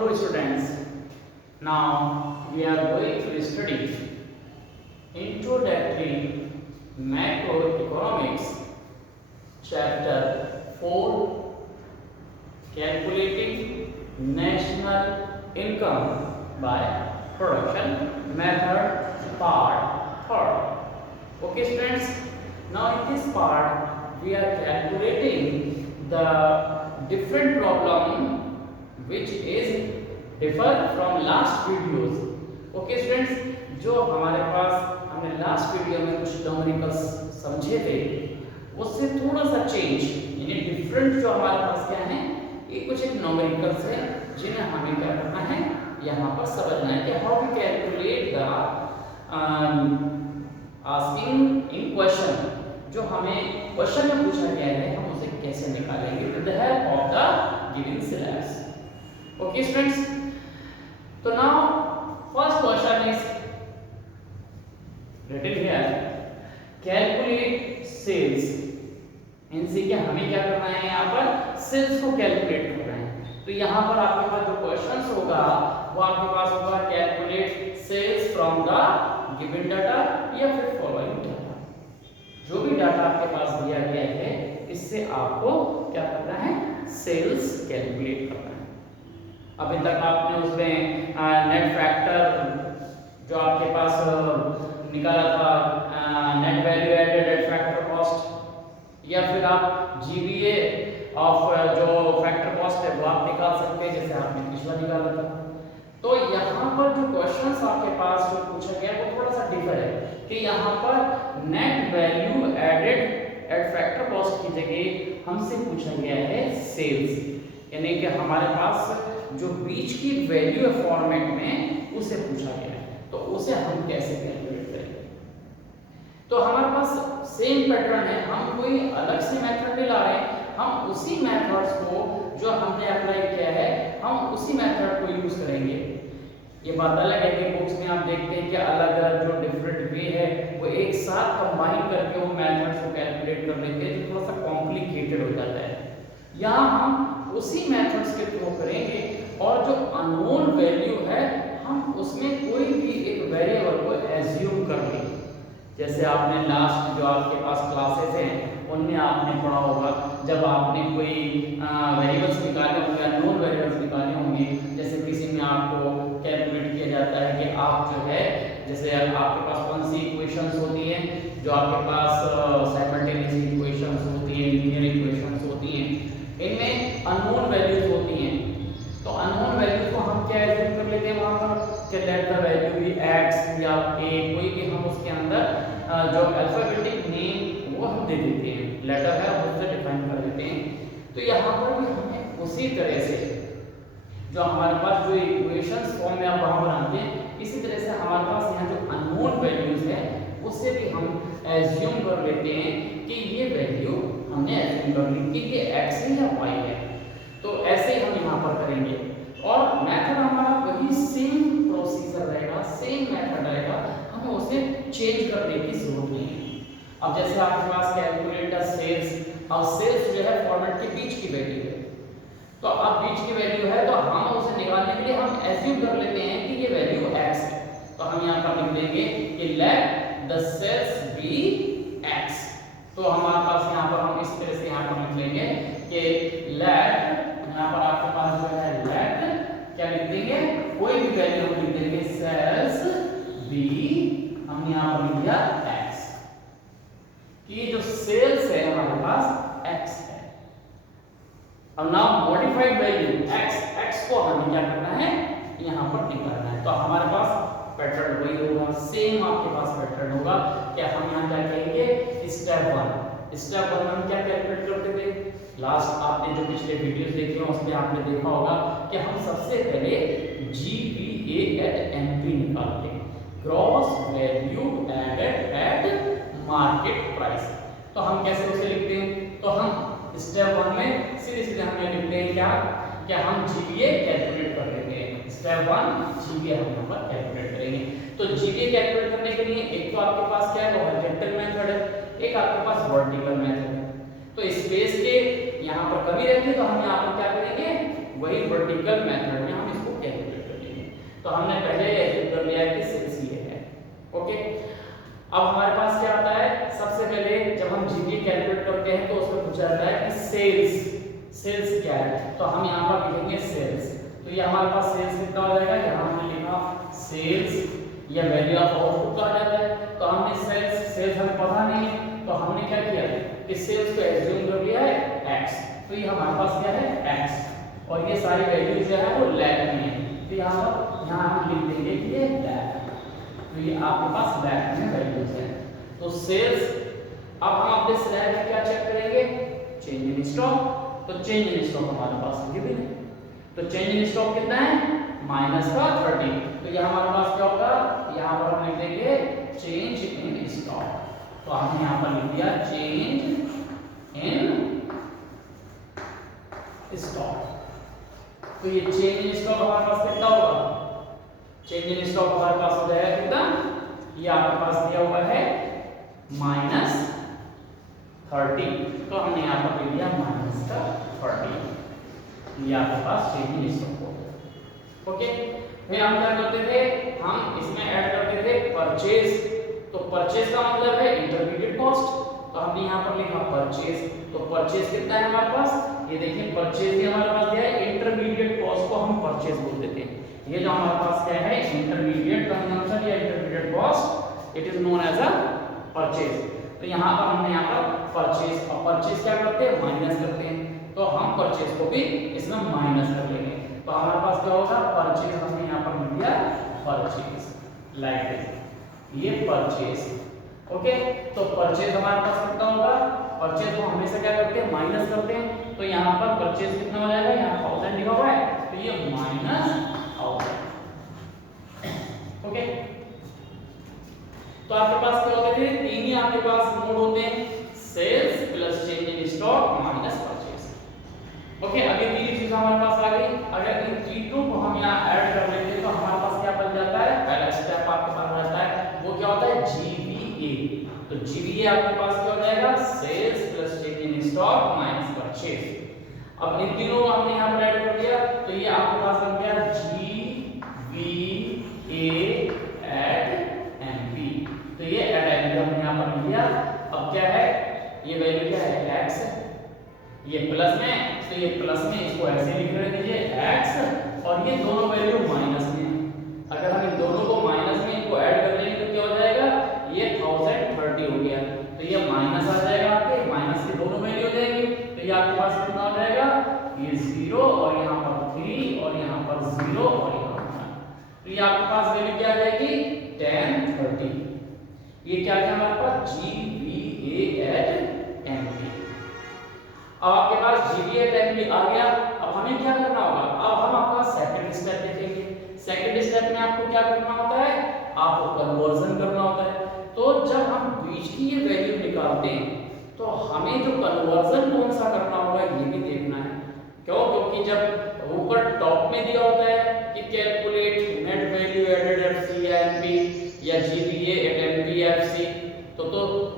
Hello students, now we are going to study Introductory Macroeconomics Chapter 4 Calculating National Income by Production Method Part 3. Okay students, now in this part we are calculating the different problem which is differ from last videos. Okay students, जो हमारे पास हमने last video में कुछ numericals समझे थे उससे थोड़ा सा चेंज यानी डिफरेंट जो हमारे पास क्या है, ये कुछ एक न्यूमेरिकल्स है जिन्हें हमें क्या करना है, यहाँ पर समझना है कि how we calculate the asking in question, जो हमें क्वेश्चन में पूछा गया है हम उसे कैसे निकालेंगे with the help of the given syllabus. Okay students, so now first question is written here, calculate sales. इनसे क्या हमें क्या करना है, यहाँ पर सेल्स को कैलकुलेट करना है. तो यहाँ पर आपके पास जो क्वेश्चंस होगा वो आपके पास होगा calculate sales from the given data या फिर फॉलोइंग डाटा. जो भी डाटा आपके पास दिया गया है इससे आपको क्या करना है, सेल्स कैलकुलेट करना है. अभी तक आपने उसमें नेट फैक्टर जो आपके पास निकाला था, net value added at factor cost, या फिर आप जीबीए ऑफ जो फैक्टर कॉस्ट है वो आप निकाल सकते हैं जैसे आपने पिछला निकाला था. तो यहाँ पर जो क्वेश्चंस आपके पास जो पूछा गया वो थोड़ा सा डिफर है कि यहाँ पर net value added at factor cost की जगह हमसे पूछा गया है सेल्स, यानी कि हमारे पास जो बीच की वैल्यू है फॉर्मेट में उसे पूछा गया है. तो उसे हम कैसे कैलकुलेट करेंगे. तो हमारे पास सेम पैटर्न है, हम कोई अलग से मेथड नहीं ला रहे हैं, हम उसी मेथड्स को जो हमने अप्लाई किया है हम उसी मेथड को यूज करेंगे. ये बात अलग है कि बुक्स में आप देखते हैं कि अलग अलग जो डिफरेंट वे है वो एक साथ कंबाइन करके वो मेथड्स को कैलकुलेट कर लेते हैं, जो थोड़ा सा कॉम्प्लिकेटेड हो जाता है. यहाँ हम उसी मेथड्स के थ्रू करेंगे और जो अननोन वैल्यू है हम उसमें कोई भी एक वेरिएबल को एज्यूम कर लेंगे. जैसे आपने लास्ट जो आपके पास क्लासेस हैं उनमें आपने पढ़ा होगा, जब आपने कोई वेरिएबल्स निकाले होंगे, अननोन वेरिएबल्स निकाले होंगे, जैसे किसी में आपको कैलकुलेट किया जाता है कि आप जो है जैसे आपके पास कौन सी इक्वेशंस होती हैं, जो आपके पास साइमल्टेनियस इक्वेशंस होती हैं, लीनियर इक्वेशंस होती हैं, इनमें अननोन वैल्यूज होती हैं. तो अननोन वैल्यूज को हम क्या एज्यूम कर लेते हैं वहां पर कि लेट द वैल्यू भी x या a, कोई भी हम उसके अंदर जो अल्फाबेटिक नेम वो हम दे देते हैं, लेटर है उससे डिफाइन कर देते हैं. तो यहाँ पर भी हमें उसी तरह से जो हमारे पास जो इक्वेशंस फॉर्म में आप वहां बनाते हैं इसी तरह से हमारे पास यहाँ जो अननोन वैल्यूज है उससे भी हम एज्यूम कर लेते हैं कि ये वैल्यू हमने एज्यूम कर ली कि ये x है या y है. तो ऐसे ही हम यहाँ पर करेंगे और मेथड हमारा वही सेम प्रोसीजर रहेगा, सेम मेथड रहेगा, हमें उसे चेंज करने की जरूरत नहीं है. अब जैसे आपके पास कैलकुलेट द सेल्स, अब सेल्स जो है फॉर्मेट के बीच की वैल्यू है, तो अब बीच की वैल्यू है तो हम उसे निकालने के लिए हम एज्यूम कर लेते हैं कि ये वैल्यू x है. तो हम यहाँ पर लिख देंगे कि let the sales be x. तो हमारे पास यहाँ पर हम इस तरह से यहाँ पर लिख लेंगे कि लेट, यहाँ पर आपके पास जो है लेट क्या लिख देंगे, कोई भी वैल्यू हम लिख देंगे सेल्स बी, हम यहाँ पर लिख दिया x, कि जो सेल्स है हमारे पास x है. अब नाउ मॉडिफाइड वैल्यू x को हमें क्या करना है, यहाँ पर निकालना है. तो हमारे पास पैटर्न वही होगा, सेम आपके पास पैटर्न होगा. क्या हम यहाँ क्या कहेंगे, स्टेप 1. स्टेप 1 हम क्या कैलकुलेट करते थे, लास्ट आपने जो पिछले वीडियोस देखे हैं उसमें आपने देखा होगा कि हम सबसे पहले GVA एट MP निकालते हैं, gross value added at market price. तो हम कैसे उसे लिखते हैं, तो हम स्टेप 1 में सीधे सीधे हम लिखते हैं क्या हम GVA कैलकुलेट कर लेते हैं. स्टेप 1 GVA हम यहाँ पर कैलकुलेट करेंगे. तो GVA कैलकुलेट करने के लिए एक तो आपके पास क्या है, वो हॉरिजॉन्टल मेथड है, एक आपके पास वर्टिकल मेथड है. तो स्पेस के यहाँ पर कमी रहती है तो हम यहाँ पर क्या करेंगे, वही वर्टिकल मेथड में हम इसको तो हमने पहले एज्यूम कर लिया कि सेल्स ये है। ओके, अब हमारे पास क्या आता है, सबसे पहले जब हम जीपी कैलकुलेट करते हैं तो उसमें पूछा जाता है कि सेल्स क्या है, तो हम यहाँ पर लिखेंगे सेल्स। तो ये हमारे पास सेल्स कितना हो जाएगा, यहाँ हमने लिखा सेल्स या वैल्यू ऑफ आउटपुट कहा जाता है। तो हमने सेल्स हमें पता नहीं है, तो हमने क्या किया कि सेल्स को एज्यूम कर लिया है x, तो ये हमारे पास क्या है x, और ये सारी वैल्यूज जो है वो लैब में है। तो यहाँ हम लिख देंगे कि ये लैब, तो ये आपके पास लैब में वैल्यूज है। तो सेल्स, अब हम अपने स्लैब में क्या चेक करेंगे, चेंज इन स्टॉक। तो चेंज इन स्टॉक हमारे पास गिवन है, तो चेंज इन स्टॉक कितना है -30। तो यहाँ हमारे पास क्या होगा, यहाँ पर हम लिख देंगे चेंज इन स्टॉक। तो हमने यहाँ पर लिख दिया चेंज इन स्टॉक। तो ये चेंज इन स्टॉक हमारे पास कितना होगा, चेंज इन स्टॉक हमारे पास हो जाएगा कितना, ये आपके पास दिया हुआ है -30। तो हमने यहाँ पर लिख दिया -30, ये आपके पास चेंज इन स्टॉक हो गया। ओके, फिर हम क्या करते थे, हम इसमें ऐड करते थे परचेज। तो परचेज का मतलब है इंटरमीडिएट कॉस्ट, तो हमने यहाँ पर लिखा परचेज। तो परचेज कितना है हमारे पास, ये देखिए परचेज भी हमारे पास दिया है, इंटरमीडिएट कॉस्ट को हम परचेज बोल देते हैं। ये जो हमारे पास क्या है, इंटरमीडिएट कंजम्पशन या intermediate cost, it is known as a purchase. तो यहाँ पर हमने यहाँ पर परचेज, और परचेज क्या करते हैं, माइनस करते हैं। तो हम परचेज को भी इसमें माइनस कर लेंगे। तो हमारे पास क्या होगा, परचेज हमने यहाँ पर लिख दिया परचेज, लाइक दिस, ये परचेज। ओके, तो परचेज हमारे पास कितना होगा, परचेज को हमेशा क्या करते हैं, माइनस करते हैं। तो यहाँ पर परचेज कितना हो जाएगा, यहाँ 1000 लिखा हुआ है, तो ये -1000। ओके, तो आपके पास क्या होते हैं, तीन ही आपके पास मोड होते हैं, sales plus change in stock minus purchase. Okay, अब ये तीन चीजें हमारे पास आ गई। अगर इन तीनों को हम यहाँ ऐड कर लेते हैं तो हमारे पास क्या बन जाता है, पहला स्टेप आपके पास रहता है, वो क्या होता है, जीवीए। तो जीवीए आपके पास क्या हो जाएगा, sales plus change in stock minus purchase. अब इन तीनों को हमने यहाँ पर ऐड कर दिया, तो ये आपके पास बन गया जीवीए एट एमपी। तो ये एट एमपी हमने यहाँ पर लिया। अब क्या है, ये वैल्यू क्या है, x, ये प्लस में, तो ये प्लस में इसको ऐसे लिख रहे दीजिए x, और ये दोनों वैल्यू माइनस में। अगर हम इन दोनों को माइनस में इनको ऐड कर लेंगे तो क्या हो जाएगा, ये 1030 हो गया। तो ये माइनस आ जाएगा आपके, माइनस की दोनों वैल्यू हो जाएगी। तो ये आपके पास कितना हो जाएगा, ये 0 और यहाँ पर 3 और यहाँ पर 0 और यहाँ पर 1। तो ये आपके पास वैल्यू क्या आ जाएगी, 1030। ये क्या क्या हमारे पास, GVA एट एमपी। अब आपके पास GVA एट एमपी आ गया। अब हमें क्या करना होगा, अब हम आपका सेकंड स्टेप देखेंगे। सेकंड स्टेप में आपको क्या करना होता है, आपको कन्वर्जन करना होता है। तो जब हम बीच की ये वैल्यू निकालते हैं तो हमें जो कन्वर्जन कौन सा करना होगा ये भी देखना है। क्यों, क्योंकि जब ऊपर टॉप में दिया होता है कि calculate net value added FC या एमपी या जीवीए एट एमपी एफसी, तो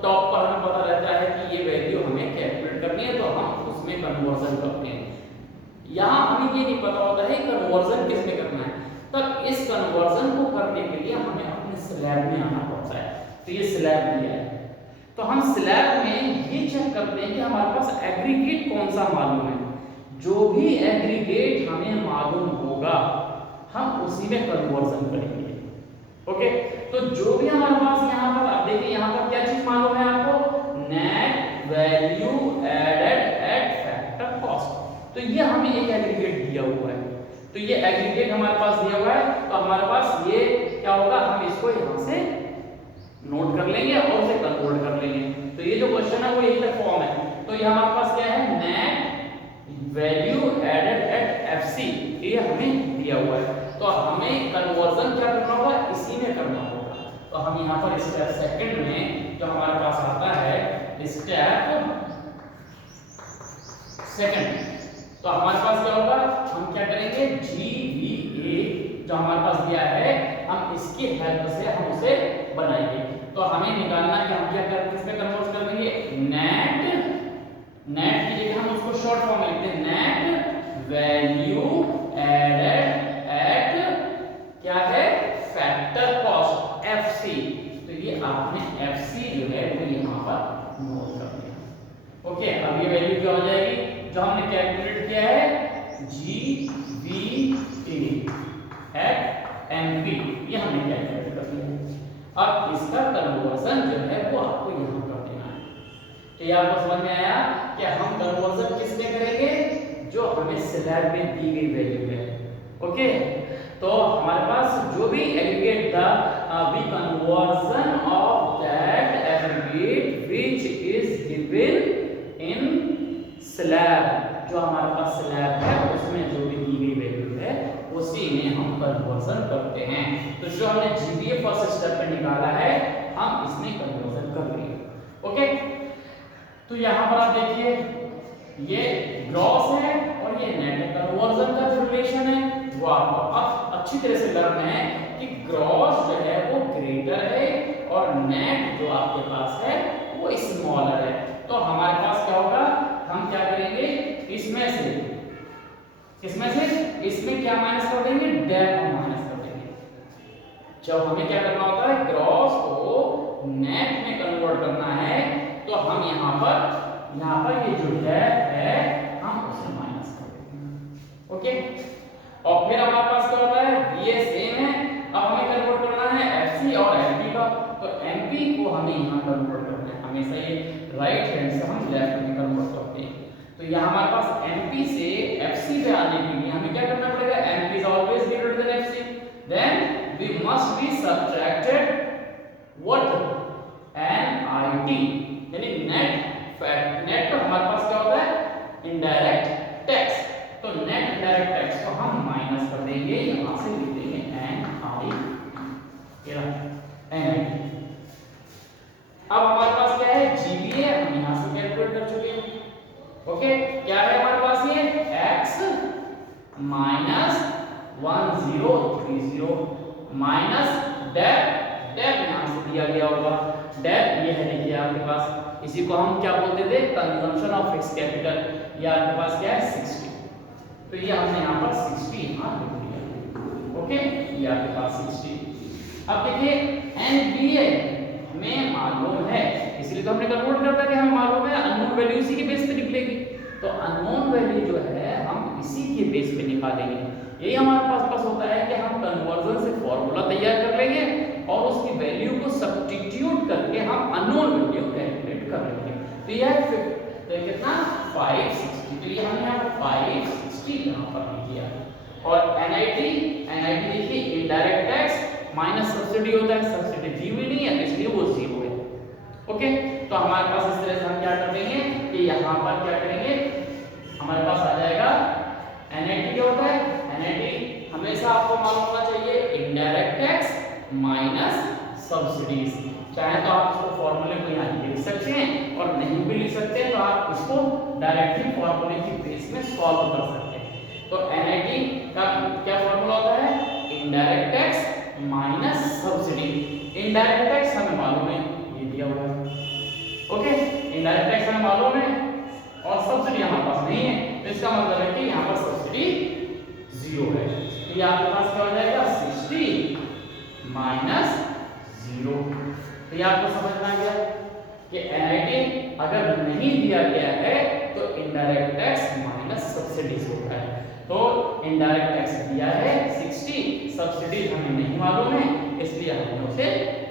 टॉप पर हमें पता रहता है कि ये वैल्यू हमें कैलकुलेट करनी है, तो हम उसमें कन्वर्जन करते हैं। यहाँ हमें ये नहीं पता होता है कन्वर्जन किस में करना है, तब इस कन्वर्जन को करने के लिए हमें अपने स्लैब में आना पड़ता है। तो ये स्लैब दिया है, तो हम स्लैब में ये चेक करते हैं कि हमारे पास एग्रीगेट कौन सा मालूम है। जो भी एग्रीगेट हमें मालूम होगा हम उसी में कन्वर्जन करेंगे। ओके, तो जो भी हमारे पास यहाँ पर, अब देखिए यहाँ पर क्या चीज मालूम है आपको, net value added at factor cost. तो ये हमें एक एग्रीगेट दिया हुआ है, तो ये एग्रीगेट हमारे पास दिया हुआ है। तो हमारे पास ये क्या होगा, हम इसको यहाँ से नोट कर लेंगे और उसे कन्वर्ट कर लेंगे। तो ये जो क्वेश्चन है वो यही तक फॉर्म है। तो ये हमारे पास क्या है, net value added at FC, ये हमें दिया हुआ है। तो हमें कन्वर्जन क्या करना होगा, इसी में करना होगा। तो हम यहाँ पर स्टेप सेकंड में जो हमारे पास आता है स्टेप सेकंड, तो हमारे पास क्या होगा, हम क्या करेंगे, GVA जो हमारे पास दिया है हम इसकी हेल्प से हम उसे बनाएंगे। तो हमें निकालना है कि हम क्या कर, किसमें कन्वर्ट कर देंगे, नेट की जगह हम उसको शॉर्ट फॉर्म में लिखते हैं, नेट वैल्यू एडेड एट क्या जो है वो यहाँ पर नोट कर दिया। ओके, अब ये वैल्यू क्या हो जाएगी जो हमने कैलकुलेट किया है GVA एट MP, ये हमने कैलकुलेट कर दिया। अब इसका कन्वर्जन जो है वो आपको यहाँ कर देना है। तो ये आपको समझ में आया कि हम कन्वर्जन किस में करेंगे, जो हमें स्लैब में दी गई वैल्यू है। ओके, तो हमारे पास जो भी एग्रीगेट द वी conversion of that aggregate which is given in slab, जो हमारे पास स्लैब है उसमें जो भी दी गई वैल्यू है उसी में हम कन्वर्जन करते हैं। तो जो हमने जीवीए फर्स्ट स्टेप पे निकाला है हम इसमें कन्वर्जन कर लेंगे। ओके, तो यहाँ पर आप देखिए ये ग्रॉस है और ये नेट है। कन्वर्जन का जो रिलेशन है वो आपको अब अच्छी तरह से लर्न है कि ग्रॉस जो है वो ग्रेटर है और नेट जो आपके पास है वो स्मॉलर है। तो हमारे पास क्या होगा, हम क्या करेंगे, इसमें क्या माइनस कर देंगे, डेप हम माइनस कर देंगे। जब हमें क्या करना होता है, ग्रॉस को नेट में कन्वर्ट करना है तो हम यहाँ पर ये जो डेप है हम उसे माइनस कर देंगे। ओके, और फिर हमारे पास क्या होता है, ये सेम है, अब हमें कन्वर्ट करना है एफसी और एमपी का। तो एमपी को हमें यहाँ कन्वर्ट करना है, हमेशा ये राइट हैंड से हम लेफ्ट में कन्वर्ट करते हैं। तो यहाँ हमारे पास एमपी से एफसी पे आने के लिए हमें क्या करना पड़ेगा, MP is always greater than FC, then we must be subtracted what, NIT, यानी नेट फैक्ट। नेट तो हमारे पास क्या होता है, इनडायरेक्ट टैक्स। तो नेट इनडायरेक्ट टैक्स को हम माइनस कर देंगे, यहां से लिख देंगे एनआईटी। अब हमारे पास क्या है, जीवीए हम यहां से कैलकुलेट कर चुके हैं। ओके, क्या है हमारे पास, ये x माइनस 1030 माइनस डेप यहां से दिया गया होगा। डेप ये है, देखिए आपके पास, इसी को हम क्या बोलते थे, कंजम्पशन ऑफ फिक्स कैपिटल। ये आपके पास क्या है 60, तो ये हमने यहाँ पर 60 यहाँ लिख दिया। ओके, ये आपके पास 60। अब देखिए एनबीए हमें मालूम है, इसलिए तो हमने कन्वर्ट करता है कि हमें मालूम है अननोन वैल्यू इसी के बेस पे निकलेगी। तो अननोन वैल्यू जो है हम इसी के बेस पे निकालेंगे। यही हमारे पास होता है कि हम कन्वर्जन से फॉर्मूला तैयार कर लेंगे और उसकी वैल्यू को सब्स्टिट्यूट करके हम अननोन वैल्यू कैलकुलेट कर लेंगे। तो यह कितना 560, तो ये हमने यहाँ 560 यहाँ पर लिख दिया। और एनआईटी देखिए इनडायरेक्ट टैक्स माइनस सब्सिडी होता है, सब्सिडी दी हुई नहीं है इसलिए वो 0 है। ओके, तो हमारे पास इस तरह से हम क्या कर देंगे कि यहाँ पर क्या करेंगे, हमारे पास आ जाएगा एनआईटी। क्या होता है एनआईटी, हमेशा आपको मालूम होना चाहिए इनडायरेक्ट टैक्स माइनस सब्सिडीज। चाहे तो आप इसको फॉर्मूले को यहाँ लिख सकते हैं और नहीं भी लिख सकते हैं तो आप इसको डायरेक्टली फॉर्मूले की बेस में सॉल्व कर सकते हैं। तो एनआईटी का क्या फॉर्मूला होता है, indirect tax minus subsidy. Indirect tax हमें मालूम है, ये दिया हुआ है। ओके, इनडायरेक्ट टैक्स हमें मालूम है और सब्सिडी हमारे पास नहीं है, तो इसका मतलब है कि यहाँ पर सब्सिडी 0 है। तो ये आपके पास क्या हो जाएगा 60 माइनस 0। तो ये आपको समझ में आ गया कि एनआईटी अगर नहीं दिया गया है तो इनडायरेक्ट टैक्स माइनस सब्सिडीज होता है। तो इनडायरेक्ट टैक्स दिया है 60, सब्सिडी हमें नहीं मालूम है इसलिए हमने उसे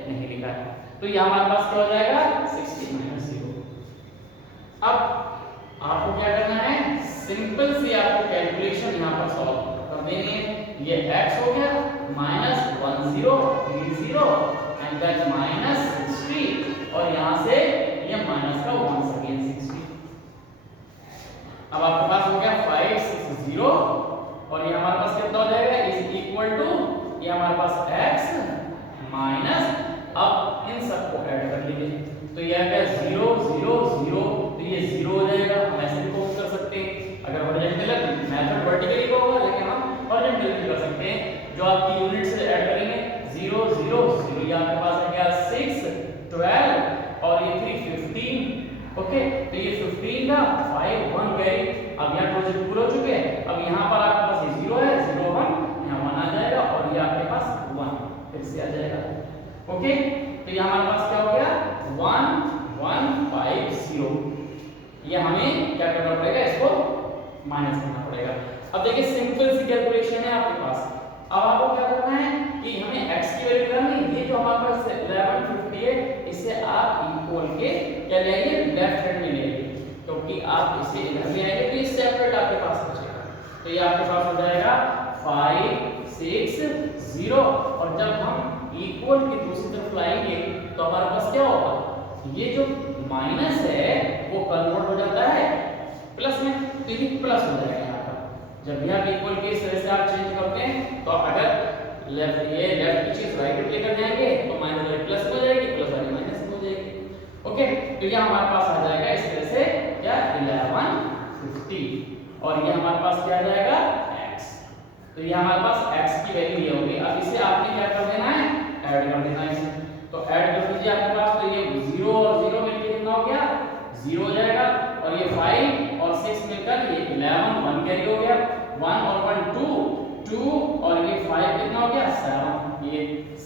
नहीं लिखा है। तो ये हमारे पास क्या हो जाएगा 60 माइनस 0। अब आपको क्या करना है, सिंपल सी आपको कैलकुलेशन यहाँ पर सॉल्व कर देनी है। ये x हो गया माइनस 1030 एंड देन माइनस 60 और यहाँ से ये माइनस का 1 अगेन 60। अब आपके पास हो गया 560 और ये हमारे पास कितना हो जाएगा, इज इक्वल टू ये हमारे पास x माइनस, अब इन सबको ऐड कर लीजिए तो ये आ गया 0 0 0, तो ये 0 हो जाएगा। हम ऐसे भी काउंट कर सकते हैं, अगर हॉरिजॉन्टल है मेथड वर्टिकली को होगा लेकिन हम हॉरिजॉन्टल भी कर सकते हैं। जो आपकी यूनिट से ऐड करेंगे 0 0 0, ये आपके पास आ गया 6 12 और ये 3 15। ओके, तो ये 15 का 5 1 कैरी। अब यहाँ प्रोजेक्ट पूरा हो चुके हैं। अब यहाँ पर आपके पास ये 0 है, 0 1 यहाँ 1 आ जाएगा और ये आपके पास 1 फिर से आ जाएगा। ओके, तो ये हमारे पास क्या हो गया 1150। ये हमें क्या करना पड़ेगा, इसको माइनस करना पड़ेगा। अब देखिए सिंपल सी कैलकुलेशन है आपके पास। अब आपको क्या करना है कि हमें x की वैल्यू करनी है। ये जो हमारे पास 1150 है, इसे आप इक्वल के क्या ले आइए, लेफ्ट हैंड में ले आइए, क्योंकि आप इसे इधर ले आएंगे तो ये सेपरेट आपके पास बचेगा। तो ये आपके पास हो जाएगा 560, और जब हम इक्वल की दूसरी तरफ लाएंगे तो हमारे पास क्या होगा, ये जो माइनस है वो कन्वर्ट हो जाता है प्लस में, तो ये प्लस हो जाएगा यहाँ पर। जब भी आप इक्वल के इस तरह से आप चेंज करते हैं तो अगर लेफ्ट की चीज राइट पे लेकर जाएंगे तो माइनस वाली प्लस हो जाएगी, प्लस वाली माइनस हो जाएगी। ओके, तो ये हमारे पास आ जाएगा इस तरह से क्या 1150, और ये हमारे पास क्या आ जाएगा x। तो ये हमारे पास x की वैल्यू ये होगी। अब इसे आपने क्या कर देना है, ऐड कर देना है इसे। तो ऐड कर दीजिए आपके पास, तो ये 0 और 0 मिलकर कितना हो गया, 0 हो जाएगा, और ये 5 और 6 मिलकर ये 11, 1 कैरी हो गया, 1 और 1 2, और ये 5 कितना हो गया 7, ये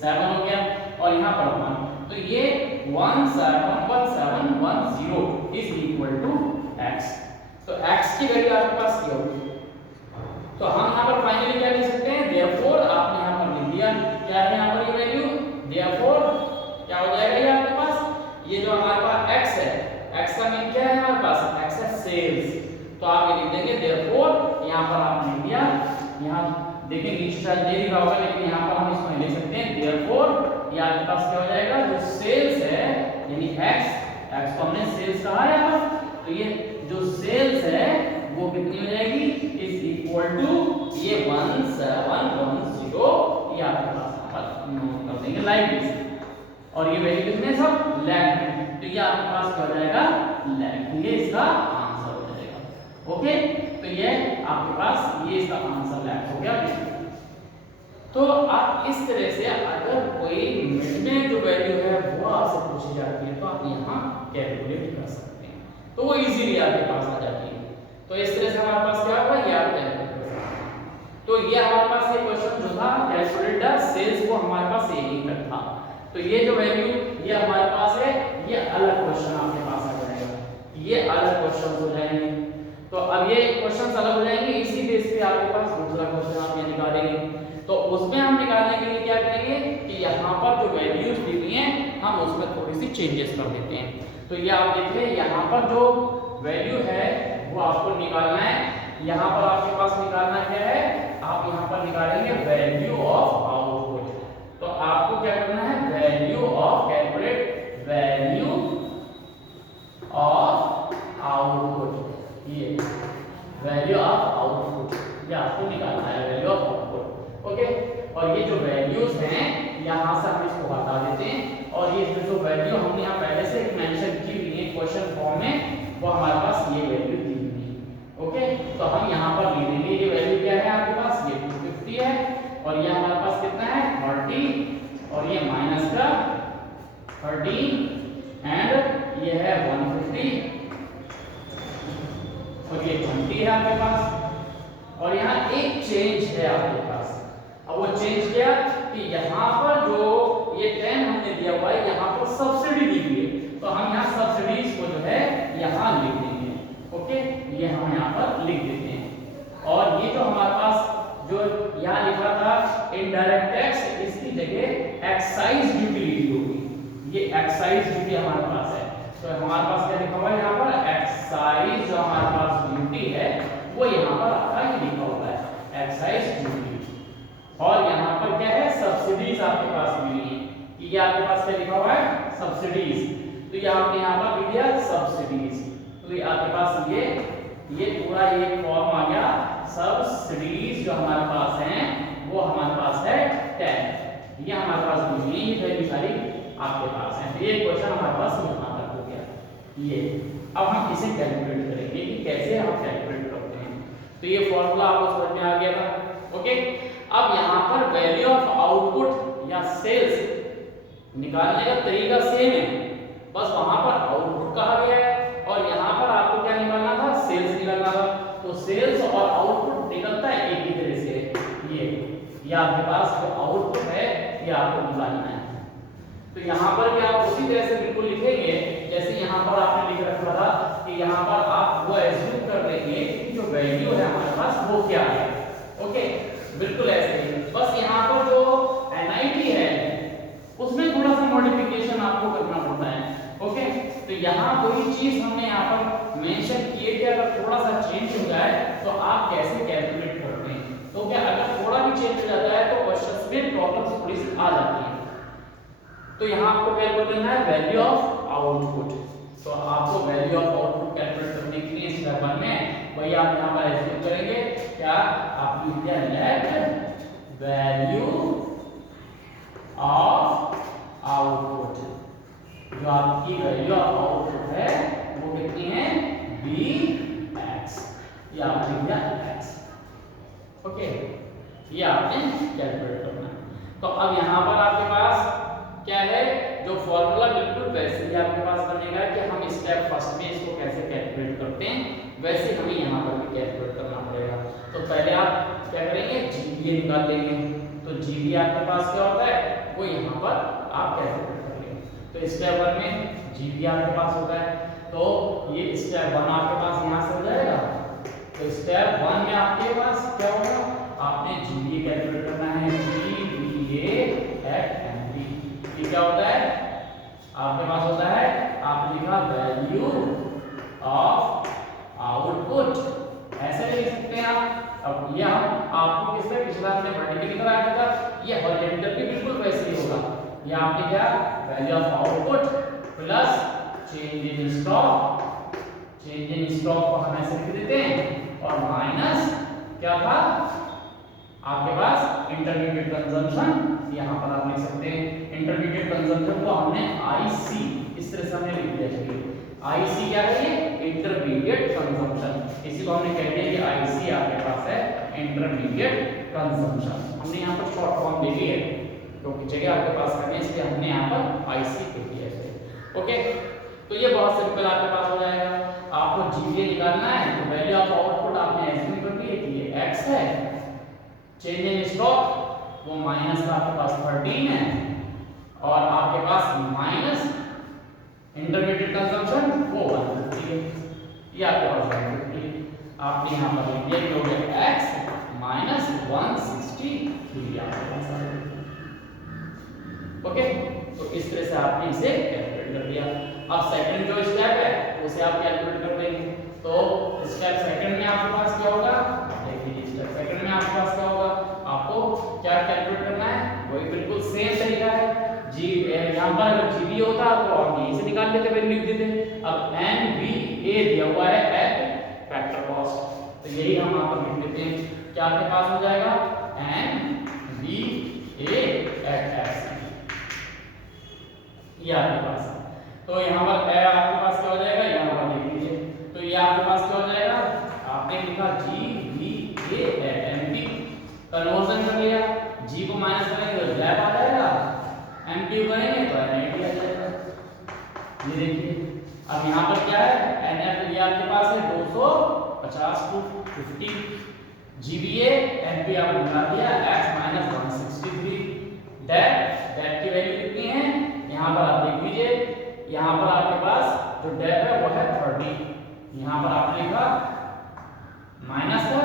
7 हो गया, और यहाँ पर 1, तो ये 1710 इज इक्वल टू x। तो x की वैल्यू आपके पास क्या होगी, तो हम यहाँ पर फाइनली क्या लिख सकते हैं, देयरफॉर आपने यहाँ पर लिख दिया क्या है यहाँ पर ये वैल्यू, देयरफॉर क्या हो जाएगा ये आपके पास, ये जो हमारे पास x है, x का मीन क्या है हमारे पास, x है सेल्स, तो आप ये लिख देंगे देयरफॉर, यहाँ पर आपने लिख दिया, यहाँ देखिए नीचे शायद दे दिया होगा लेकिन यहाँ पर हम इसको लिख सकते हैं देयरफॉर, ये आपके पास क्या हो जाएगा, जो सेल्स है यानी x को हमने सेल्स कहा है यहाँ पर, तो ये जो सेल्स है वो कितनी हो जाएगी, इज इक्वल टू ये 1710, ये आपके पास नोट कर देंगे लाइक दिस, और ये वैल्यू कितने सब लैख में, तो ये आपके पास क्या हो जाएगा लैख, ये इसका आंसर हो जाएगा। ओके, तो ये आपके पास ये इसका आंसर लैख हो गया। तो आप इस तरह से अगर कोई मिड में जो वैल्यू है वो आपसे पूछी जाती है तो आप यहाँ कैलकुलेट कर सकते हैं, तो वो इजीली आपके पास आ जाती है। तो इस तरह से हमारे पास क्या होगा, ये आप कैलकुलेट कर सकते हैं। तो ये हमारे पास ये क्वेश्चन जो था कैलकुलेट द सेल्स, वो हमारे पास यही तक था। तो ये जो वैल्यू ये हमारे पास है, ये अलग क्वेश्चन आपके पास आ जाएगा, ये अलग क्वेश्चन हो जाएंगे। तो अब ये क्वेश्चन अलग हो जाएंगे, इसी बेस पे आपके पास दूसरा क्वेश्चन आप ये निकालेंगे। तो उसमें हम निकालने के लिए क्या करेंगे कि यहाँ पर जो वैल्यूज दी हुई हैं हम उसमें थोड़ी सी चेंजेस कर देते हैं। तो ये आप देखिए यहाँ पर जो वैल्यू है वो आपको निकालना है, यहाँ पर आपके पास निकालना क्या है, आप यहाँ पर निकालेंगे वैल्यू ऑफ आउटपुट। तो आपको क्या करना है, value of, calculate value of output, ये वैल्यू ऑफ आउटपुट ये आपको निकालना है, वैल्यू ऑफ आउटपुट। ओके, और ये जो वैल्यूज हैं यहाँ से हम इसको हटा देते हैं, और ये जो वैल्यू हमने यहाँ पहले से मेंशन की हुई है क्वेश्चन फॉर्म में, वो हमारे पास ये वैल्यू दी हुई है। ओके, तो हम यहाँ पर लिख देंगे ये वैल्यू क्या है आपके पास, ये 250 है, और ये हमारे पास कितना है 30, और ये माइनस का 13 एंड ये है 150, और ये 20 है आपके पास, और यहाँ एक चेंज है आपके पास। अब वो चेंज क्या कि यहाँ पर जो ये 10 हमने दिया हुआ है, यहाँ पर सब्सिडी दी हुई है, तो हम यहाँ सब्सिडीज को जो है यहाँ लिख देंगे। ओके, ये हम यहाँ पर लिख देते हैं, और ये जो हमारे पास जो यहाँ लिखा था इनडायरेक्ट टैक्स, इसकी जगह एक्साइज ड्यूटी लिखी होगी, ये एक्साइज ड्यूटी हमारे पास है। तो हमारे पास क्या लिखा हुआ है यहाँ पर, एक्साइज जो हमारे पास ड्यूटी है वो यहाँ पर आपका ये लिखा हुआ है एक्साइज ड्यूटी, और यहाँ पर क्या है सब्सिडीज आपके पास मिली है, ये आपके पास क्या लिखा हुआ है सब्सिडीज, तो ये आपने यहाँ पर लिख दिया सब्सिडीज। तो ये आपके पास ये पूरा ये फॉर्म आ गया, सब्सिडीज जो हमारे पास हैं वो हमारे पास है 10, ये हमारे पास मिली है, ये वैल्यू सारी आपके पास है। तो ये क्वेश्चन हमारे पास यहाँ तक हो गया। ये अब हम इसे कैलकुलेट करेंगे कि कैसे हम कैलकुलेट करते हैं। तो ये फॉर्मूला आपको समझ में आ गया था। ओके, अब यहाँ पर वैल्यू ऑफ आउटपुट या सेल्स निकालने का तरीका सेम है, बस वहां पर आउटपुट कहा गया है और यहाँ पर आपको क्या निकालना था, सेल्स निकालना था। तो सेल्स और आउटपुट निकलता है एक ही तरह से, ये आपके पास जो आउटपुट है ये आपको निकालना है। तो यहाँ पर भी आप उसी तरह से बिल्कुल लिखेंगे जैसे यहाँ पर आपने लिख रखा था कि यहाँ पर आप वो एज्यूम कर लेंगे कि जो वैल्यू है हमारे पास वो क्या है। ओके, बिल्कुल ऐसे ही। बस यहाँ पर जो NIT है उसमें थोड़ा सा मॉडिफिकेशन आपको करना पड़ता है। ओके, तो यहाँ कोई चीज हमने यहाँ पर मेंशन किए कि अगर थोड़ा सा चेंज हो जाए तो आप कैसे कैलकुलेट करते हैं। तो क्या अगर थोड़ा भी चेंज हो जाता है तो क्वेश्चंस में प्रॉब्लम्स थोड़ी सी आ जाती है। तो यहाँ आपको कैलकुलेट करना है वैल्यू ऑफ आउटपुट। तो आपको वैल्यू ऑफ आउटपुट कैलकुलेट करने के लिए स्टेप 1 में वही आप यहाँ पर एज्यूम करेंगे क्या आप लिख दिया लेट वैल्यू ऑफ आउटपुट। जो आपकी वैल्यू ऑफ आउटपुट है वो कितनी है Bx, ये आपने लिख दिया x। ओके, ये आपने कैलकुलेट करना है। तो अब यहाँ पर आपके पास क्या है जो फॉर्मूला बिल्कुल वैसे ही आपके पास बनेगा कि हम स्टेप फर्स्ट में इसको कैसे कैलकुलेट करते हैं वैसे हमें यहाँ पर भी कैलकुलेट करना पड़ेगा। तो पहले आप क्या करेंगे GVA निकाल लेंगे। तो GVA आपके पास क्या होता है वो यहाँ पर आप कैलकुलेट कर लेंगे। तो स्टेप 1 में GVA आपके पास होता है तो ये स्टेप 1 आपके पास यहाँ से हो जाएगा। तो स्टेप 1 में आपके पास क्या होगा आपने GVA कैलकुलेट करना है GVA एट ये क्या होता है आपके पास होता है आपने लिखा वैल्यू ऑफ आउटपुट ऐसे लिख सकते हैं आप। अब ये हम आपको किससे पिछला हमने वर्टिकली कराया था ये हॉरिजॉन्टल भी बिल्कुल वैसे ही होगा। ये आपने क्या value of output plus change in stock. Change in stock को हम ऐसे लिख देते हैं और माइनस क्या था आपके पास इंटरमीडिएट कंजम्पशन। यहाँ पर आप लिख सकते हैं इंटरमीडिएट कंजम्पशन को हमने IC इस तरह से हमने लिख दिया। चलिए IC क्या है ये इंटरमीडिएट कंजम्पशन। इसी को हमने कह दिया कि IC आपके पास है इंटरमीडिएट कंजम्पशन। हमने यहाँ पर शॉर्ट फॉर्म दे दी है क्योंकि जगह आपके पास करनी है इसलिए हमने यहाँ पर IC लिख दिया है। ओके, तो ये बहुत सिंपल आपके पास हो जाएगा। आपको GVA निकालना है तो वैल्यू ऑफ आउटपुट आपने एज्यूम कर दी है कि ये x है। चेंज इन स्टॉक वो माइनस का आपके पास 13 है और आपके पास माइनस इंटरमीडिएट कंजम्पशन वो 150 है। ये आपके पास 150 है। आपने यहाँ पर लिख दिया कि हो गया x माइनस 163 आपके पास आ गया। ओके, तो इस तरह से आपने इसे कैलकुलेट कर दिया। अब सेकंड जो स्टेप है उसे आप कैलकुलेट कर देंगे। तो स्टेप सेकंड में आपके पास क्या होगा देखिए स्टेप सेकंड में आपके पास क्या होगा आपको क्या कैलकुलेट करना है वही बिल्कुल सेम तरीका है। यहाँ पर अगर GVA होता तो आप यहीं से निकाल लेते वैल्यू लिख देते। अब NVA दिया हुआ है एट फैक्टर कॉस्ट तो यही हम यहाँ पर लिख देते हैं क्या आपके पास हो जाएगा NVA एट x ये आपके पास है। तो यहाँ पर आपके पास क्या हो जाएगा यहाँ पर देख लीजिए तो ये आपके पास क्या हो जाएगा आपने लिखा GVA एट MP कन्वर्जन कर लिया G को माइनस करेंगे तो लैब आ जाएगा MQ करेंगे तो NIT आ जाएगा। ये देखिए अब यहाँ पर क्या है NF ये आपके पास है 250 टू 50 GVA MP आपने निकाल दिया x माइनस 163 डेट की वैल्यू कितनी है यहाँ पर आप देख लीजिए। यहाँ पर आपके पास जो डेट है वो है 30। यहाँ पर आपने लिखा माइनस का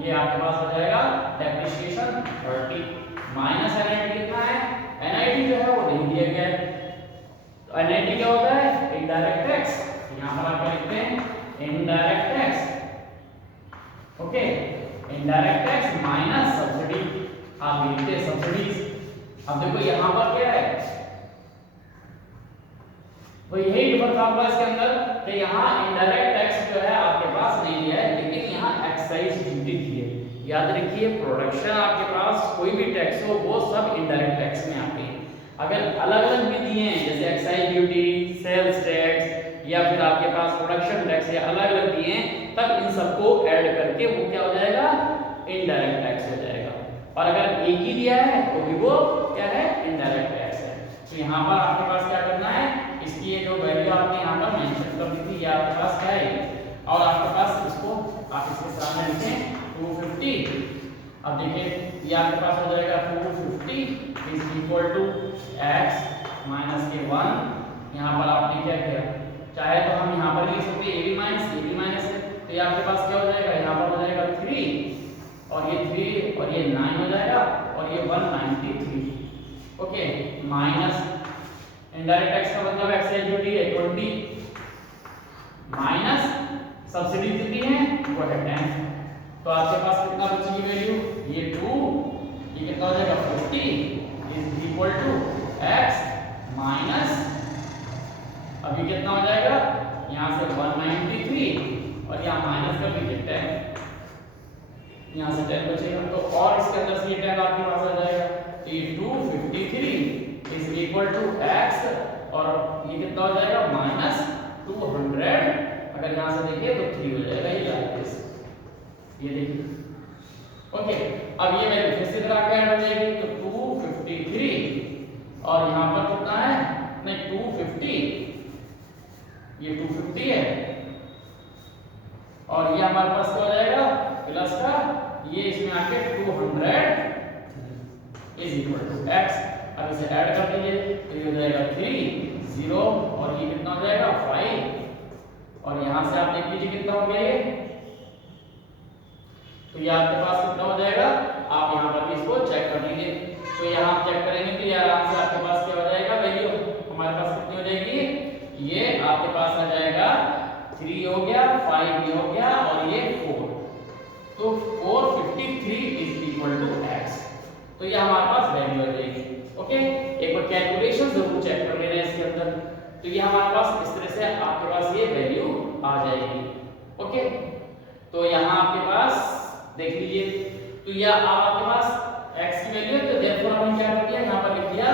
ये आपके पास हो जाएगा डेप्रिसिएशन 30 माइनस NIT कितना है NIT जो है वो नहीं दिया गया है। तो NIT क्या होता है इनडायरेक्ट टैक्स। यहाँ पर आप लिखते हैं indirect tax. Okay, indirect tax minus subsidy आप लिखते हैं सब्सिडीज। अब देखो यहाँ पर क्या है वो यही डिफरेंस आपका इसके अंदर कि यहाँ इनडायरेक्ट टैक्स जो है आपके पास नहीं दिया है लेकिन यहाँ एक्साइज ड्यूटी दी है। याद रखिए प्रोडक्शन आपके पास कोई भी टैक्स हो वो सब इनडायरेक्ट टैक्स में आते हैं। अगर अलग अलग भी दिए हैं जैसे एक्साइज ड्यूटी सेल्स टैक्स या फिर आपके पास प्रोडक्शन टैक्स या अलग अलग दिए हैं तब इन सबको ऐड करके वो क्या हो जाएगा इनडायरेक्ट टैक्स हो जाएगा। और अगर एक ही दिया है तो भी वो क्या है इनडायरेक्ट टैक्स है। तो यहाँ पर आपके पास क्या करना है इसकी ये जो वैल्यू आपने यहाँ पर मेंशन कर दी थी ये आपके पास क्या है और आपके पास इसको आप इसके सामने लिखें 250। अब देखिए ये आपके पास हो जाएगा 250 is equal to x minus के 1, यहाँ पर आपने क्या किया, चाहे तो हम यहाँ पर लिख सकते हैं ए बी माइनस है, तो ये आपके पास क्या हो जाएगा, यहाँ पर हो जाएगा 3 और ये 3 और ये 9 हो जाएगा और ये 193। ओके, माइनस इनडायरेक्ट टैक्स का मतलब एक्साइज ड्यूटी है 20 माइनस सब्सिडी कितनी है वो है 10, तो आपके पास कितना बचेगी वैल्यू, ये 2, ये कितना हो जाएगा 50 is equal to x minus, अभी कितना हो जाएगा यहाँ से 193 और यहाँ माइनस कर दीजिए 10, यहाँ से 10 बचेगा, तो और इसके अंदर से ये 10 आपके पास आ जाएगा, तो ये 253 इज इक्वल टू x और ये कितना हो जाएगा माइनस 200, अगर यहाँ से देखिए तो 3 हो जाएगा, ये लाइक दिस, ये देखिए। ओके, अब ये वैल्यू फिर से इधर आके ऐड हो जाएगी, तो 253 और यहाँ पर कितना है, नहीं 250, ये 250 है और ये हमारे पास क्या हो जाएगा प्लस का, ये इसमें आके 200 इज इक्वल टू x, अब इसे ऐड कर दीजिए तो ये हो जाएगा 3 0 और ये कितना हो जाएगा 5 और यहाँ से आप देख लीजिए कितना हो गया ये, तो ये आपके पास कितना हो जाएगा, आप यहाँ पर भी इसको चेक कर लीजिए, तो यहाँ आप चेक करेंगे तो ये आराम से आपके पास क्या हो जाएगा वैल्यू, हमारे पास कितनी हो जाएगी, ये आपके पास आ जाएगा 3 हो गया, 5 ये हो गया और ये 4, तो 453 इज इक्वल टू x, तो ये हमारे पास वैल्यू आ जाएगी। ओके, एक बार कैलकुलेशन जरूर चेक कर लेना इसके अंदर, तो ये हमारे पास इस तरह से आपके पास ये वैल्यू आ जाएगी। ओके, तो यहाँ आपके पास देख लीजिए, तो यह आपके पास x की वैल्यू है, तो देयरफॉर हमने क्या कर दिया, यहाँ पर लिख दिया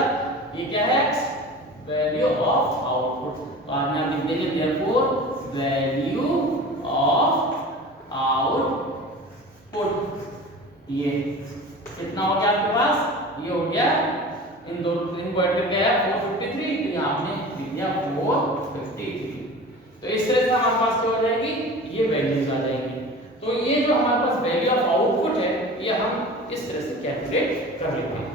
ये क्या है x, वैल्यू ऑफ आउटपुट, तो आपने आप लिख देंगे देयरफॉर वैल्यू ऑफ आउटपुट, ये कितना हो गया आपके पास, ये हो गया इन दो इनको ऐड करके आया 453, तो यहाँ आपने लिख दिया 453, तो इस तरह से हमारे पास क्या हो जाएगी, ये वैल्यूज आ जाएंगी। तो ये जो हमारे पास वैल्यू ऑफ आउटपुट है ये हम इस तरह से कैलकुलेट कर लेते हैं,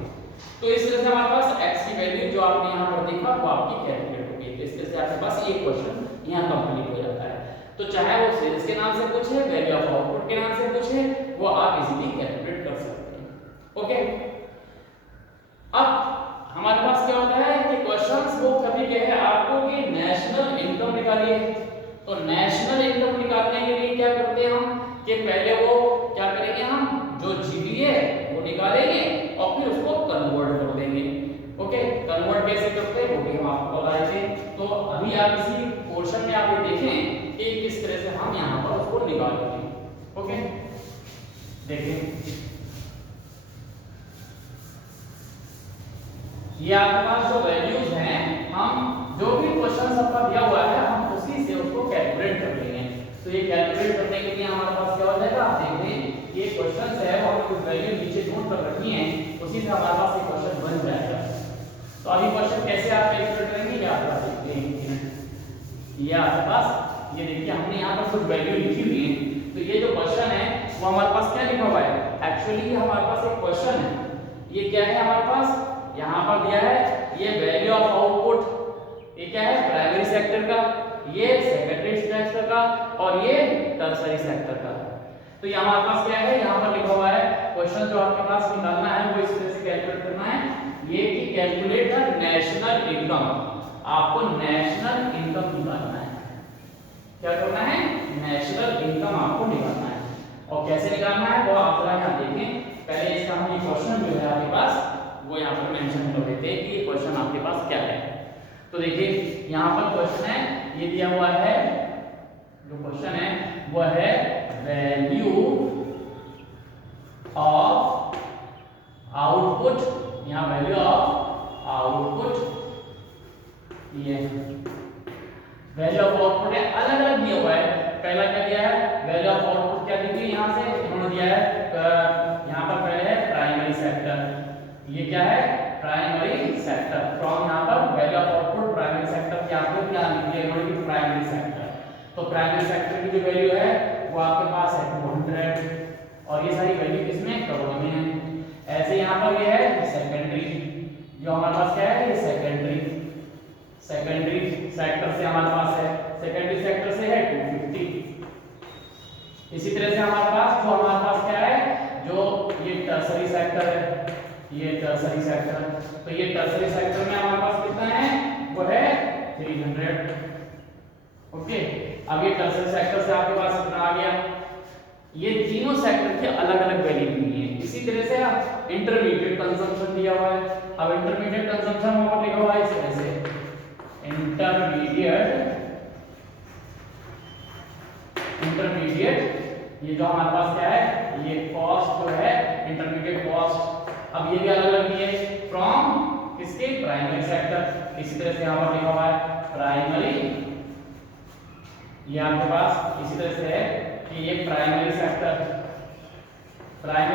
तो इस तरह से हमारे पास x की वैल्यू जो आपने यहाँ पर देखा वो आपकी कैलकुलेट होगी, तो इस तरह से आपके पास ये क्वेश्चन यहाँ कंप्लीट हो जाता है। तो चाहे वो सेल्स के नाम से पूछे, वैल्यू ऑफ आउटपुट के नाम से पूछे, वो आप इजीली कैलकुलेट कर सकते हैं। ओके, अब हमारे पास क्या होता है कि क्वेश्चंस वो कभी कहे आपको कि नेशनल इनकम निकालिए, तो नेशनल इनकम निकालने के लिए क्या करते हैं हम कि पहले वो क्या करेंगे, हम जो जीबी है वो निकालेंगे और फिर उसको कन्वर्ट कर देंगे। ओके, कन्वर्ट कैसे करते हैं वो भी हम आपको बताएंगे, तो अभी आप इसी पोर्शन में आप ये देखें कि किस तरह से हम यहाँ पर उसको निकालेंगे। ओके, देखिए ये आपके पास जो वैल्यूज हैं, हम जो भी क्वेश्चन आपका दिया हुआ है हम उसी से उसको कैलकुलेट कर लेंगे, तो ये कैलकुलेट करने के लिए हमारे पास क्या हो जाएगा, आप देख लें ये क्वेश्चन है वो हमने कुछ वैल्यू नीचे नोट कर रखी है, उसी से हमारे पास ये क्वेश्चन बन जाएगा। तो अभी क्वेश्चन कैसे आप कैलकुलेट करेंगे ये आप देखते हैं, ये आपके पास ये देखिए हमने यहाँ पर कुछ वैल्यू लिखी हुई है, तो ये जो क्वेश्चन है वो हमारे पास क्या लिखा हुआ है, एक्चुअली ये हमारे पास एक क्वेश्चन है, ये क्या है हमारे पास यहाँ पर दिया है, ये वैल्यू ऑफ आउटपुट, ये क्या है प्राइमरी सेक्टर का, ये सेकेंडरी सेक्टर का और ये टर्शियरी सेक्टर का, तो यहाँ हमारे पास क्या है, यहाँ पर लिखा हुआ है क्वेश्चन जो आपके पास निकालना है वो इस तरह से कैलकुलेट करना है, ये कि कैलकुलेट द नेशनल इनकम, आपको नेशनल इनकम निकालना है, क्या करना है, नेशनल इनकम आपको निकालना है, और कैसे निकालना है वो आप जरा यहाँ देखें, पहले इसका हम ये क्वेश्चन जो है आपके पास वो यहाँ पर मेंशन कर देते हैं कि ये क्वेश्चन आपके पास क्या है। तो देखिए यहाँ पर क्वेश्चन है, ये दिया हुआ है, जो क्वेश्चन है वो है वैल्यू ऑफ आउटपुट, यहाँ वैल्यू ऑफ आउटपुट, ये वैल्यू ऑफ आउटपुट है, अलग अलग दिया हुआ है, पहला क्या दिया है वैल्यू ऑफ आउटपुट, क्या दी हुई यहाँ से इन्होंने दिया है, यहाँ पर पहले है प्राइमरी सेक्टर, ये क्या है प्राइमरी सेक्टर, फ्रॉम यहाँ पर value of output primary sector क्या आपको क्या निकले इन्होंने प्राइमरी सेक्टर, तो प्राइमरी सेक्टर की जो वैल्यू है वो आपके पास है 200 और ये सारी वैल्यू किसमें करोड़ों में है। ऐसे यहाँ पर ये है सेकेंडरी, जो हमारे पास क्या है ये सेकेंडरी, सेकेंडरी सेक्टर से हमारे पास है, सेकेंडरी सेक्टर से है 250। इसी तरह से हमारे पास क्या है, जो ये टर्सरी सेक्टर है, ये टर्सरी सेक्टर, तो ये टर्सरी सेक्टर में हमारे पास कितना है, वो है 300। ओके, अब ये टर्सरी सेक्टर से आपके पास कितना आ गया, ये तीनों सेक्टर के अलग अलग वैल्यू दी है। इसी तरह से इंटरमीडिएट कंजम्पशन दिया हुआ है। अब इंटरमीडिएट कंजम्पशन वहां पर लिखा हुआ है इस तरह से, इंटरमीडिएट ये जो हमारे पास क्या है, ये कॉस्ट जो है इंटरमीडिएट कॉस्ट। अब ये भी अलग अलग दिए फ्रॉम किसके, प्राइमरी सेक्टर। इसी तरह से यहां पर लिखा हुआ है प्राइमरी, ये आपके पास इसी तरह से है कि ये प्राइमरी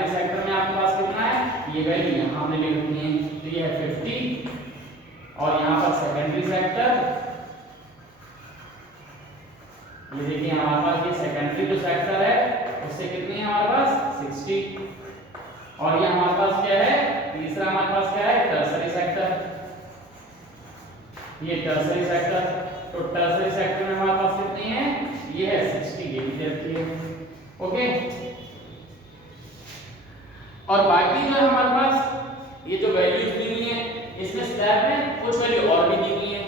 सेक्टर में आपके पास कितना है, ये वैल्यू यहां हमने लिख दी है, तो ये है 50। और यहां पर सेकेंडरी सेक्टर, ये देखिए हमारे पास ये सेकेंडरी जो सेक्टर है उससे कितनी है हमारे पास 60। और ये हमारे पास क्या है, तीसरा हमारे पास क्या है, टर्सरी सेक्टर, ये टर्सरी सेक्टर, तो टर्सरी सेक्टर में हमारे पास कितनी है, ये है 60, ये भी रखी है। ओके, और बाकी जो है हमारे पास ये जो वैल्यूज दी हुई है, इसमें स्लैब में कुछ वैल्यू और भी दी हुई है।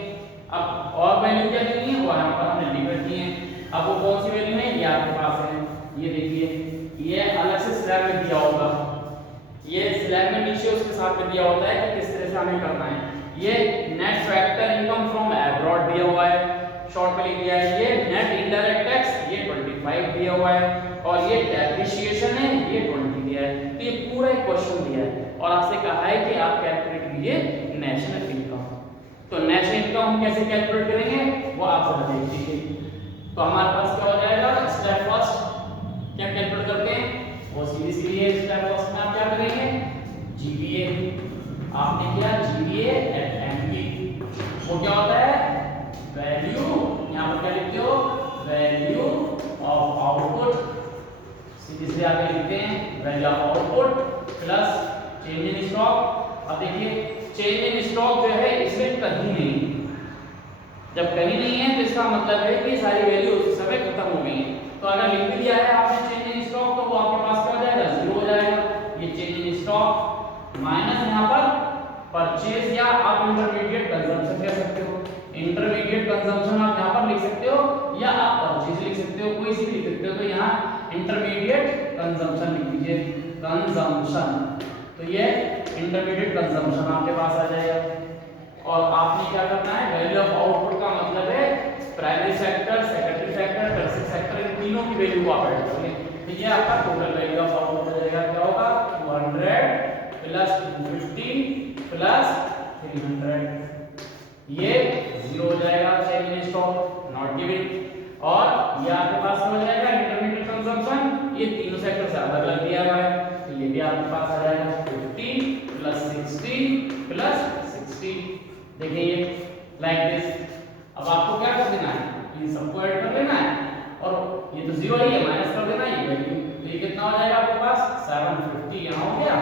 अब और वैल्यू क्या दी हुई है, वो यहां पर हमने लिख रखी है। अब वो कौन सी वैल्यू है, ये आपके पास है, ये देखिए, ये अलग से स्लैब में दिया होगा, ये स्लैब में नीचे उसके साथ में दिया होता है कि किस तरह से हमें करना है। ये net factor income from abroad दिया हुआ है, शॉर्ट में लिख दिया है। ये नेट इनडायरेक्ट टैक्स, ये 25 दिया हुआ है, और ये डेप्रिसिएशन है, ये 20 दिया है। तो ये पूरा एक क्वेश्चन दिया है और आपसे कहा है कि आप कैलकुलेट कीजिए नेशनल इनकम। तो नेशनल इनकम हम कैसे कैलकुलेट करेंगे, वो आप जरा देख लीजिए। तो हमारे पास क्या हो जाएगा, स्टेप फर्स्ट क्या कैलकुलेट करते हैं, वो सीधी सीधी है। स्टेप फर्स्ट में आप क्या करेंगे, जीवीए, आपने किया जीवीए एट एमपी, वो क्या होता है, वैल्यू, यहां पर क्या लिखते हो, वैल्यू ऑफ आउटपुट, सीधे सीधे आगे लिखते हैं value of output plus change in stock. अब देखिए चेंज इन स्टॉक जो है इसमें कहीं नहीं, जब कहीं नहीं है तो इसका मतलब है कि सारी वैल्यू उसी समय खत्म हो गई है। तो अगर लिख भी दिया है आपने चेंज इन स्टॉक, तो वो आपके पास क्या हो जाएगा, 0 हो जाएगा। ये चेंज इन स्टॉक माइनस यहां पर परचेज, या आप इंटरमीडिएट कंजम्पशन कह सकते हो, इंटरमीडिएट कंजम्पशन आप यहां पर लिख सकते हो, या आप परचेज लिख सकते हो, कोई सी भी लिख सकते हो। तो यहां इंटरमीडिएट कंजम्पशन लिख दीजिए, कंजम्पशन, तो ये इंटरमीडिएट कंजम्पशन आपके पास आ जाएगा। और आपने क्या करना है, वैल्यू ऑफ आउटपुट का मतलब है primary sector, secondary sector, tertiary sector, इन तीनों की वैल्यू को आप ऐड कर लें, तो ये आपका टोटल वैल्यू ऑफ आउटपुट हो जाएगा। क्या होगा, 200 प्लस 250 प्लस 300, ये 0 हो जाएगा, change in stock not given. और ये आपके पास हो जाएगा इंटरमीडिएट कंजम्पशन, ये तीनों सेक्टर से अलग अलग दिया हुआ है, तो ये भी आपके पास आ जाएगा 50 प्लस 60 प्लस 60। देखिए ये लाइक दिस। अब आपको क्या कर देना है, इन सबको ऐड कर लेना है, और ये तो 0 ही है, माइनस कर देना ये वैल्यू, तो ये कितना हो जाएगा आपके पास 750 यहां हो गया,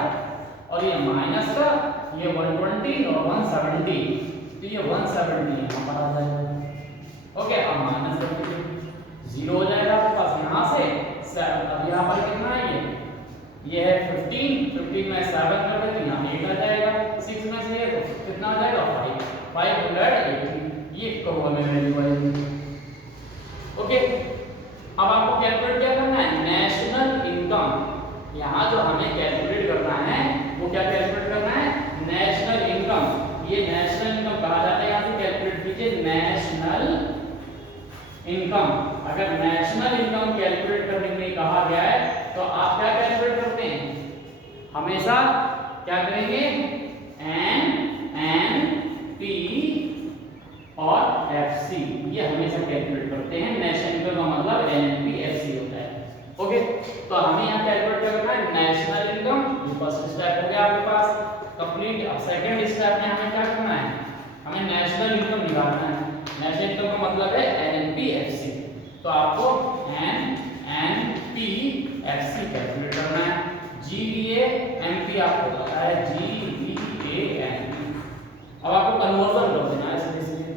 और ये माइनस का ये 120 और 170, तो ये 170 यहां पर आ जाएगा। ओके, अब माइनस कर दीजिए, 0 हो जाएगा आपके पास यहां से 7। अब यहां पर कितना है, ये है 15 में 7 कर दे तो यहां 8 आ जाएगा, 6 में से ये तो कितना आ जाएगा 580, ये करोड़ में वैल्यू आएगी। ओके, अब आपको कैलकुलेट क्या करना है, नेशनल इनकम। यहां जो हमें कैलकुलेट करना है वो क्या कैलकुलेट करना है, नेशनल इनकम। ये नेशनल इनकम कहा जाता है, यहां से कैलकुलेट कीजिए नेशनल इनकम। अगर नेशनल इनकम कैलकुलेट करने के लिए कहा गया है तो आप क्या कैलकुलेट करते हैं, हमेशा क्या करेंगे, एनपी और एफसी, ये हमेशा कैलकुलेट करते हैं। नेशनल इनकम का मतलब एनपी एफसी होता है। ओके, तो हमें यहाँ कैलकुलेट करना है नेशनल इनकम। फर्स्ट स्टेप हो गया आपके पास कंप्लीट। अब सेकंड स्टेप में हमें क्या करना है, हमें नेशनल इनकम निकालना है। नेशनल इनकम का मतलब है एनपीएफसी, तो आपको एनपीएफसी कैलकुलेट करना है। जीवीए एमपी आपको पता है, जीवीए एमपी। अब आपको कन्वर्जन कर देना है सीधे सीधे,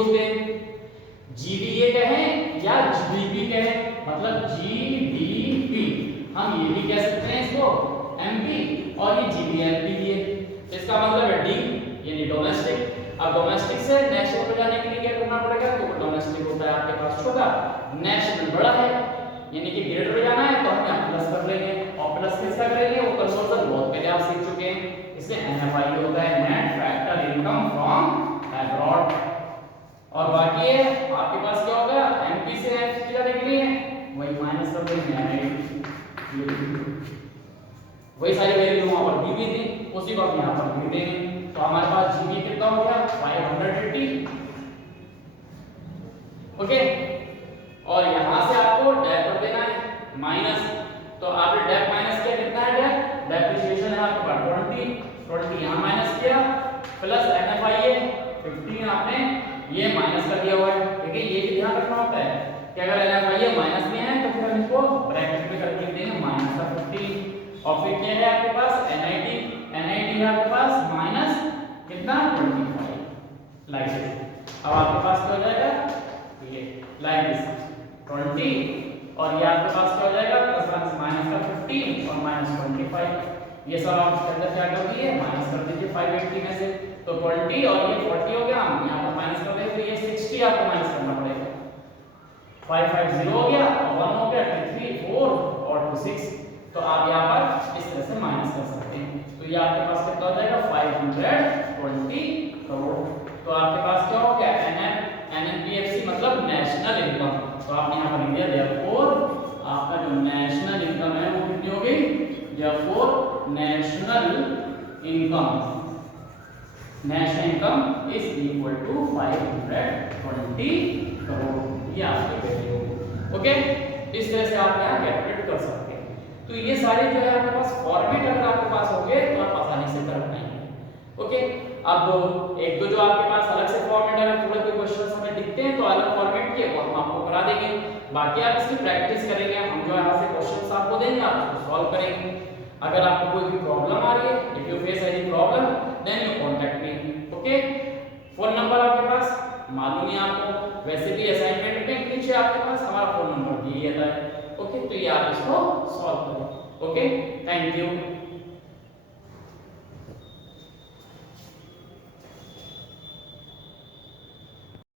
बोल दें, जीडीए कहें या जीडीपी कहें, मतलब जीडीपी हम ये भी कह सकते हैं इसको एमपी, और ये जीडीएमपी भी है। इसका मतलब है डी यानी डोमेस्टिक। अब डोमेस्टिक से नेशनल में जाने के लिए क्या करना पड़ेगा, क्योंकि डोमेस्टिक होता है आपके पास छोटा, नेशनल बड़ा है, यानी कि ग्रेटर में जाना है तो हम यहाँ प्लस कर लेंगे, और प्लस किसका करेंगे, वो कन्वर्जन बहुत पहले आप सीख चुके हैं, इसलिए एनएफआई होता है net factor income from abroad. और बाकी है आपके पास क्या होगा, एमपी से एमपी जाने के लिए वही माइनस कर देंगे, वही सारी वैल्यू वहां पर दी हुई थी उसी को हम यहां पर लिख देंगे। तो हमारे पास जीबी कितना हो गया 580, ओके। और यहां से आपको डेप कर देना है माइनस, तो आपने डेप माइनस किया, कितना है डेप, डेप्रिसिएशन है आपके पास 20 यहां माइनस किया, प्लस एनएफआई है 15 आपने ये माइनस कर दिया हुआ है। देखिए ये भी ध्यान रखना होता है कि अगर एनएफआई माइनस में है तो फिर हम इसको ब्रैकेट में करके देंगे माइनस का 15, और फिर क्या है आपके पास एनआईटी है आपके पास माइनस कितना 25 लाइक से। अब आपके पास क्या हो जाएगा, ये लाइक दिस 20, और ये आपके पास क्या हो जाएगा प्लस माइनस का 15 और माइनस 25, ये सब आप इसके अंदर क्या कर दिए माइनस कर दीजिए 580 में से, तो 20 और ये 40 हो गया, हम यहाँ पर माइनस कर देंगे तो ये 60 आपको माइनस करना पड़ेगा, 550 हो गया और 1 हो गया 2 3 4 और 2 6, तो आप यहाँ पर इस तरह से माइनस कर सकते हैं। तो ये आपके पास कितना हो जाएगा 520 करोड़। तो आपके पास क्या हो गया एनएनपीएफसी मतलब नेशनल इनकम, तो आपने यहाँ पर लिख दिया देयरफॉर आपका जो नेशनल इनकम है वो कितनी हो गई, therefore national income is equal to 520 crore, ये आपकी वैल्यू होगी, ओके। इस तरह से आप यहाँ कैलकुलेट कर सकते हैं। तो ये सारे जो है आपके पास फॉर्मेट अगर आपके पास हो गए तो आप आसानी से कर पाएंगे, ओके। अब एक दो जो आपके पास अलग से फॉर्मेट अगर थोड़े कोई क्वेश्चंस हमें दिखते हैं तो अलग फॉर्मेट के और हम आपको करा देंगे, बाकी आप इसकी प्रैक्टिस करेंगे, हम जो यहाँ से क्वेश्चंस आपको देंगे आप उसको सॉल्व करेंगे। अगर आपको कोई भी प्रॉब्लम आ रही है, if you face any problem then you contact me, okay. Phone number आपके पास मालूम है आपको, वैसे भी असाइनमेंट में नीचे आपके पास हमारा फोन नंबर दिया है, ओके। तो ये आप इसको सॉल्व करें, ओके। Thank you.